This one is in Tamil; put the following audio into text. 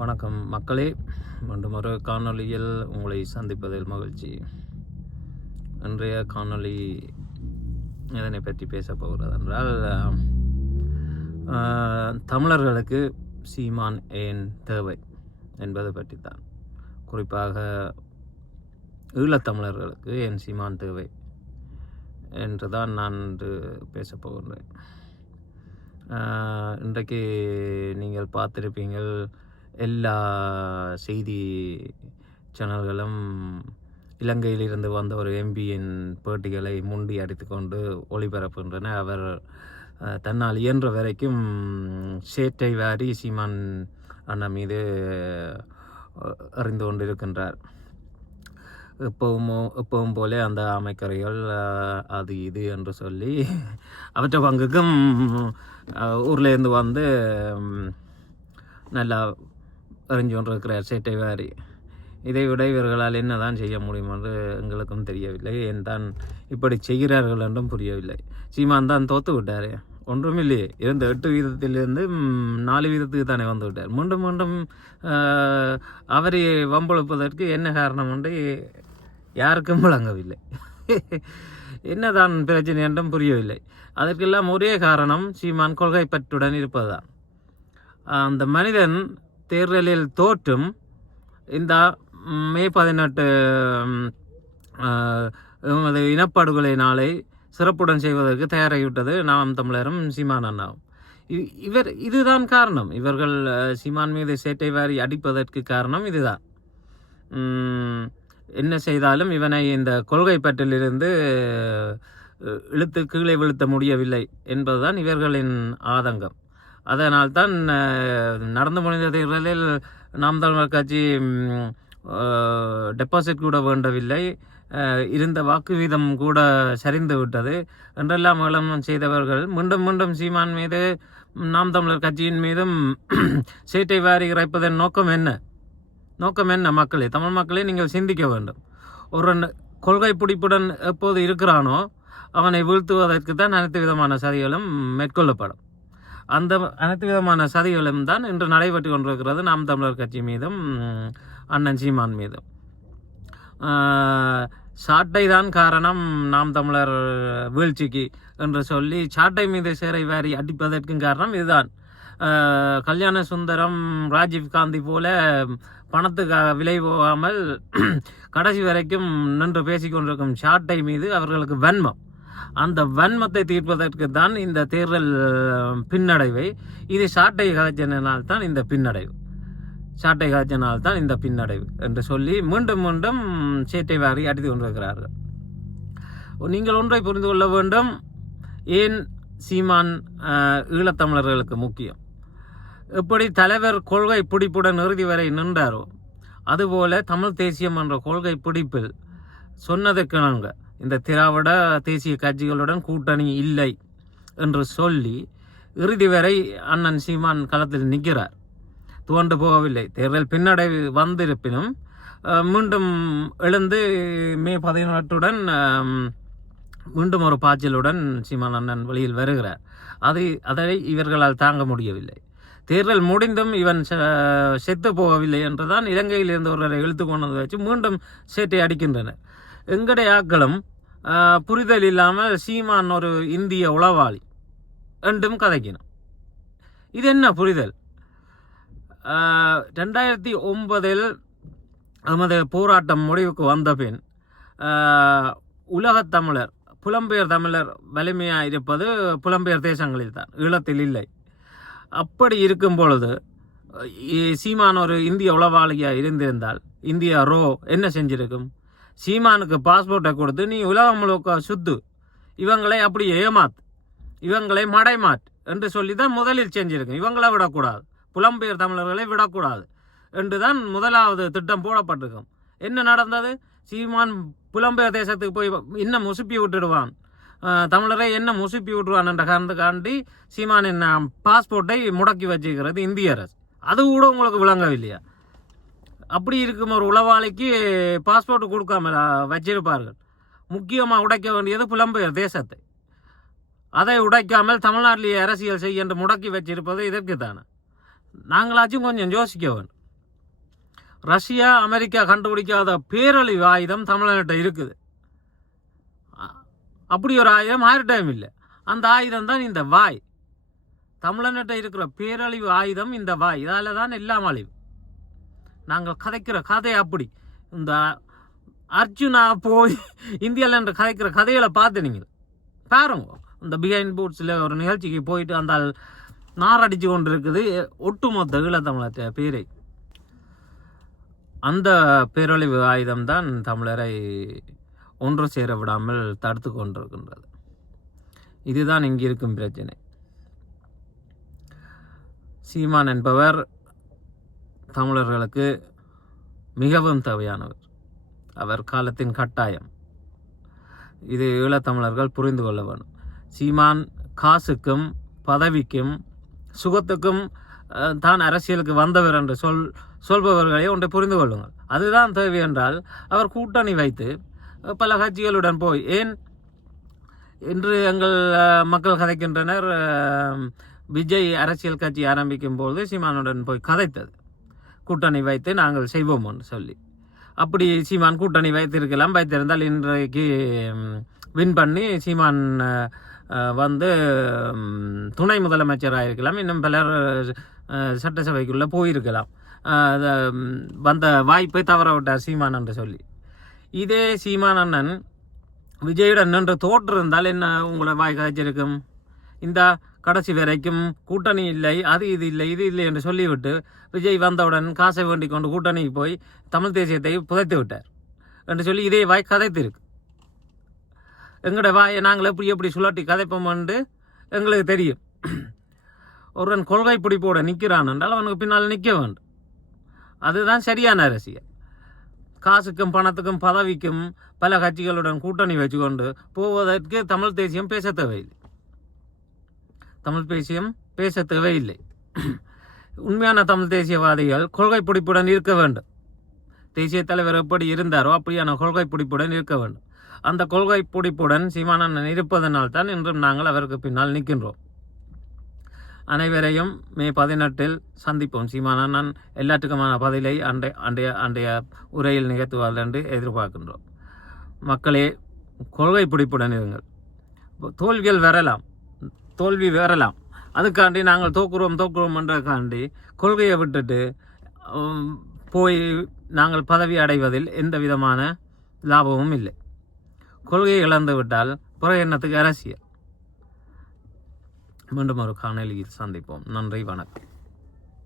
வணக்கம் மக்களே, மீண்டும் ஒரு காணொளியில் உங்களை சந்திப்பதில் மகிழ்ச்சி. இன்றைய காணொளி இதனை பற்றி பேச போகிறது என்றால், தமிழர்களுக்கு சீமான் ஏன் தேவை என்பது பற்றித்தான். குறிப்பாக ஈழத்தமிழர்களுக்கு ஏன் சீமான் தேவை என்றுதான் நான் இன்று பேசப் போகின்றேன். இன்றைக்கு நீங்கள் பார்த்திருப்பீங்கள், எல்லா செய்தி சேனல்களும் இலங்கையிலிருந்து வந்த ஒரு எம்பியின் பேட்டிகளை முண்டி அடித்துக்கொண்டு ஒளிபரப்புகின்றன. அவர் தன்னால் இயன்ற வரைக்கும் சேட்டை வாரி சீமான் அண்ணா மீது அறிந்து கொண்டிருக்கின்றார். எப்பவும் போல அந்த அமைக்கரைகள் அது இது என்று சொல்லி அவற்றை பங்குக்கும் ஊர்லேருந்து வந்து நல்லா அறிஞ்சு கொண்டிருக்கிறார் சேட்டை வாரி. இதை விட இவர்களால் என்ன தான் செய்ய முடியும் என்று எங்களுக்கும் தெரியவில்லை. ஏன் தான் இப்படி செய்கிறார்கள் என்றும் புரியவில்லை. சீமான் தான் தோற்று விட்டார். ஒன்றுமில்லையே, இருந்த 8 வீதத்திலிருந்து 4 வீதத்துக்கு தானே வந்து விட்டார். மீண்டும் மீண்டும் அவரை வம்பெழுப்பதற்கு என்ன காரணம் என்று யாருக்கும் விளங்கவில்லை. என்னதான் பிரச்சனை என்றும் புரியவில்லை. அதற்கெல்லாம் ஒரே காரணம் சீமான் கொள்கை பற்றுடன் இருப்பதுதான். அந்த மனிதன் தேர்தலில் தோற்றும் இந்த மே 18 இனப்படுகொலை நாளை சிறப்புடன் செய்வதற்கு தயாராகிவிட்டது நாம் தமிழரும் சீமான் அண்ணாவும். இதுதான் காரணம். இவர்கள் சீமான் மீது சேட்டை வாரி அடிப்பதற்கு காரணம் இதுதான். என்ன செய்தாலும் இவனை இந்த கொள்கை பற்றிலிருந்து இழுத்து கீழே வீழ்த்த முடியவில்லை என்பதுதான் இவர்களின் ஆதங்கம். அதனால்தான் நடந்து முடிந்த தேர்தலில் நாம் தமிழர் கட்சி டெபாசிட் கூட வேண்டவில்லை, இருந்த வாக்கு வீதம் கூட சரிந்து விட்டது என்றெல்லாம் விளம்பரம் செய்தவர்கள் மீண்டும் மீண்டும் சீமான் மீது நாம் தமிழர் கட்சியின் மீதும் சேட்டை வாரி இறைப்பதன் நோக்கம் என்ன? மக்களே, தமிழ் மக்களே, நீங்கள் சிந்திக்க வேண்டும். ஒரு கொள்கை பிடிப்புடன் எப்போது இருக்கிறானோ அவனை வீழ்த்துவதற்கு தான் அனைத்து விதமான சதிகளும் மேற்கொள்ளப்படும். அந்த அனைத்து விதமான சதிகளும் தான் இன்று நடைபெற்று கொண்டிருக்கிறது நாம் தமிழர் கட்சி மீதும் அண்ணன் சீமான் மீதும். சாட்டை தான் காரணம் நாம் தமிழர் வீழ்ச்சிக்கு என்று சொல்லி சாட்டை மீது சேரை வாரி அடிப்பதற்கும் காரணம் இதுதான். கல்யாண சுந்தரம், ராஜீவ் காந்தி போல பணத்துக்காக விலை போகாமல் கடைசி வரைக்கும் நின்று பேசிக்கொண்டிருக்கும் சாட்டை மீது அவர்களுக்கு வன்மம். அந்த வன்மத்தை தீர்ப்பதற்கு தான் இந்த தேர்தல் பின்னடைவை. இது சாட்டை கலைஞனால்தான் இந்த பின்னடைவு என்று சொல்லி மீண்டும் மீண்டும் சேட்டை வாரி அடித்து கொண்டிருக்கிறார்கள். நீங்கள் ஒன்றை புரிந்து கொள்ள வேண்டும். ஏன் சீமான் ஈழத்தமிழர்களுக்கு முக்கியம்? எப்படி தலைவர் கொள்கை பிடிப்புடன் இறுதி வரை நின்றாரோ அதுபோல தமிழ் தேசியம் என்ற கொள்கை பிடிப்பில் சொன்னதற்கிணங்க இந்த திராவிட தேசிய கட்சிகளுடன் கூட்டணி இல்லை என்று சொல்லி இறுதி வரை அண்ணன் சீமான் களத்தில் நிற்கிறார். துவண்டு போகவில்லை. தேர்தல் பின்னடைவு வந்திருப்பினும் மீண்டும் எழுந்து மே 18 மீண்டும் ஒரு பாய்ச்சலுடன் சீமான் அண்ணன் வெளியில் வருகிறார். அதை இவர்களால் தாங்க முடியவில்லை. தேர்தல் முடிந்தும் இவன் செத்து போகவில்லை என்றுதான் இலங்கையில் இருந்து ஒருவரை இழுத்து கொண்டது வச்சு மீண்டும் சேட்டை அடிக்கின்றனர். எங்களுடைய ஆக்களும் புரிதல் இல்லாமல் சீமான் ஒரு இந்திய உளவாளி என்றும் கதைக்கணும். இது என்ன புரிதல்? 2009 நமது போராட்டம் முடிவுக்கு வந்த பின் உலகத் தமிழர், புலம்பெயர் தமிழர் வலிமையாக இருப்பது புலம்பெயர் தேசங்களில் தான், ஈழத்தில் இல்லை. அப்படி இருக்கும் பொழுது சீமான் ஒரு இந்திய உளவாளியாக இருந்திருந்தால் இந்தியா என்ன செஞ்சிருக்கும்? சீமானுக்கு பாஸ்போர்ட்டை கொடுத்து நீ உலகம் முழுக்க சுத்து, இவங்களை அப்படி ஏமாத்து, இவங்களை மடைமாற்று என்று சொல்லி தான் முதலில் செஞ்சிருக்கும். இவங்களை விடக்கூடாது, புலம்பெயர் தமிழர்களை விடக்கூடாது என்று தான் முதலாவது திட்டம் போடப்பட்டிருக்கும். என்ன நடந்தது? சீமான் புலம்பெயர் தேசத்துக்கு போய் இன்னும் முசுப்பி விட்டுடுவான், தமிழரை என்ன முசுப்பி விட்டுருவான் என்ற காரணத்துக்காண்டி சீமானின் பாஸ்போர்ட்டை முடக்கி வச்சுக்கிறது இந்திய அரசு. அது கூட உங்களுக்கு விளங்கவில்லையா? அப்படி இருக்கும் ஒரு உளவாளிக்கு பாஸ்போர்ட் கொடுக்காம வச்சிருப்பார்கள். முக்கியமாக உடைக்க வேண்டியது புலம்பெயர் தேசத்தை. அதை உடைக்காமல் தமிழ்நாட்டிலேயே அரசியல் செய்ய என்று முடக்கி வச்சிருப்பது இதற்கு தானே. நாங்களாச்சும் கொஞ்சம் யோசிக்க வேண்டும். ரஷ்யா அமெரிக்கா கண்டுபிடிக்காத பேரழிவு ஆயுதம் தமிழ்நாட்ட இருக்குது. அப்படி ஒரு ஆயுதம் ஆயிரம் இல்லை. அந்த ஆயுதம் தான் இந்த வாய். தமிழ்நாட்ட இருக்கிற பேரழிவு ஆயுதம் இந்த வாய். இதால் தான் எல்லாம் அழிவு. நாங்கள் கதைக்கிற கதை அப்படி. இந்த அர்ஜுனா போய் இந்தியாவில் என்ற கதைக்கிற கதைகளை பார்த்து நீங்கள் பாருங்க. இந்த பிஹைண்ட் பூட்ஸில் ஒரு நிகழ்ச்சிக்கு போயிட்டு அந்த நாரடிச்சு கொண்டு இருக்குது ஒட்டுமொத்த ஈழத்தமிழர் பேரை. அந்த பேரழிவு ஆயுதம்தான் தமிழரை ஒன்று சேர விடாமல் தடுத்து கொண்டிருக்கின்றது. இதுதான் இங்கே இருக்கும் பிரச்சனை. சீமான் என்பவர் தமிழர்களுக்கு மிகவும் தேவையானவர். அவர் காலத்தின் கட்டாயம். இது ஈழத்தமிழர்கள் புரிந்து கொள்ள வேண்டும். சீமான் காசுக்கும் பதவிக்கும் சுகத்துக்கும் தான் அரசியலுக்கு வந்தவர் என்று சொல்பவர்களே ஒன்றை புரிந்து கொள்ளுங்கள். அதுதான் தேவை என்றால் அவர் கூட்டணி வைத்து பல கட்சிகளுடன் போய், ஏன் இன்று எங்கள் மக்கள் கதைக்கின்றனர், விஜய் அரசியல் கட்சி ஆரம்பிக்கும் போது சீமானுடன் போய் கதைத்தது, கூட்டணி வைத்து நாங்கள் செய்வோம் என்று சொல்லி. அப்படி சீமான் கூட்டணி வைத்திருக்கலாம். வைத்திருந்தால் இன்றைக்கு வின் பண்ணி சீமான் வந்து துணை முதலமைச்சராக இருக்கலாம். இன்னும் பலர் சட்டசபைக்குள்ளே போயிருக்கலாம். வந்த வாய்ப்பை தவற விட்டார் சீமான் என்று சொல்லி. இதே சீமான் அண்ணன் விஜயுடன் நின்று தோற்றிருந்தால் என்ன உங்களை வாய் காய்ச்சிருக்கும்? இந்த கடைசி வரைக்கும் கூட்டணி இல்லை, அது இது இல்லை, இது இல்லை என்று சொல்லிவிட்டு விஜய் வந்தவுடன் காசை வேண்டிக் கொண்டு கூட்டணிக்கு போய் தமிழ் தேசியத்தை புதைத்து விட்டார் என்று சொல்லி இதே வாய் கதைத்திருக்கு. எங்களோட வாயை நாங்கள் எப்படி எப்படி சுழட்டி கதைப்போம் என்று எங்களுக்கு தெரியும். ஒருவன் கொள்கை பிடிப்போட நிற்கிறான் என்றால் அவனுக்கு பின்னால் நிற்க வேண்டும். அதுதான் சரியான அரசியல். காசுக்கும் பணத்துக்கும் பதவிக்கும் பல கட்சிகளுடன் கூட்டணி வச்சுக்கொண்டு போவதற்கு தமிழ் தேசியம் பேச தேவையில்லை. தமிழ் தேசியம் பேச தேவையில்லை. உண்மையான தமிழ் தேசியவாதிகள் கொள்கை பிடிப்புடன் இருக்க வேண்டும். தேசிய தலைவர் எப்படி இருந்தாரோ அப்படியான கொள்கை பிடிப்புடன் இருக்க வேண்டும். அந்த கொள்கை பிடிப்புடன் சீமானண்ணன் இருப்பதனால் தான் இன்றும் நாங்கள் அவருக்கு பின்னால் நிற்கின்றோம். அனைவரையும் மே 18 சந்திப்போம். சீமானண்ணன் எல்லாத்துக்குமான பதிலை அண்டைய உரையில் நிகழ்த்துவார்கள் என்று எதிர்பார்க்கின்றோம். மக்களே, கொள்கை பிடிப்புடன் இருங்கள். தோல்வி வரலாம். அதுக்காண்டி நாங்கள் தோக்குறோம் என்றக்காண்டி கொள்கையை விட்டுட்டு போய் நாங்கள் பதவி அடைவதில் எந்த விதமான லாபமும் இல்லை. கொள்கையை இழந்து விட்டால் பிறகு என்னத்துக்கு அரசியல்? மீண்டும் ஒரு காணொளியில் சந்திப்போம். நன்றி, வணக்கம்.